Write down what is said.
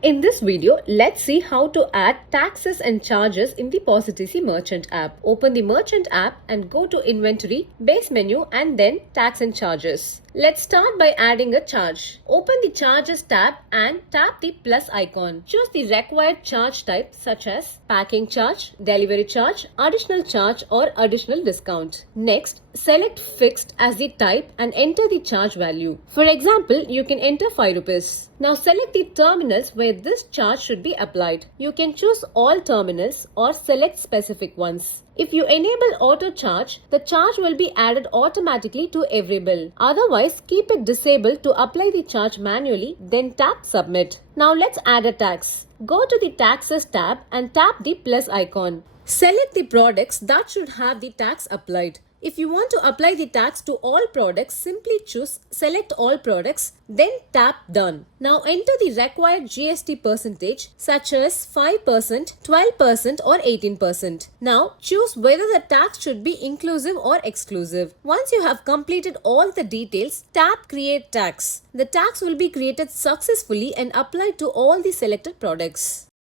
In this video, let's see how to add taxes and charges in the Positeasy merchant app. Open the merchant app and go to inventory, base menu and then tax and charges. Let's start by adding a charge. Open the charges tab and tap the plus icon. Choose the required charge type such as packing charge, delivery charge, additional charge or additional discount. Next, select fixed as the type and enter the charge value. For example, you can enter 5 rupees. Now select the terminals where this charge should be applied. You can choose all terminals or select specific ones. If you enable auto charge, the charge will be added automatically to every bill. Otherwise, keep it disabled to apply the charge manually, then tap submit. Now let's add a tax. Go to the taxes tab and tap the plus icon. Select the products that should have the tax applied. If you want to apply the tax to all products, simply choose select all products, then tap done. Now enter the required GST percentage such as 5%, 12% or 18%. Now choose whether the tax should be inclusive or exclusive. Once you have completed all the details, tap create tax. The tax will be created successfully and applied to all the selected products.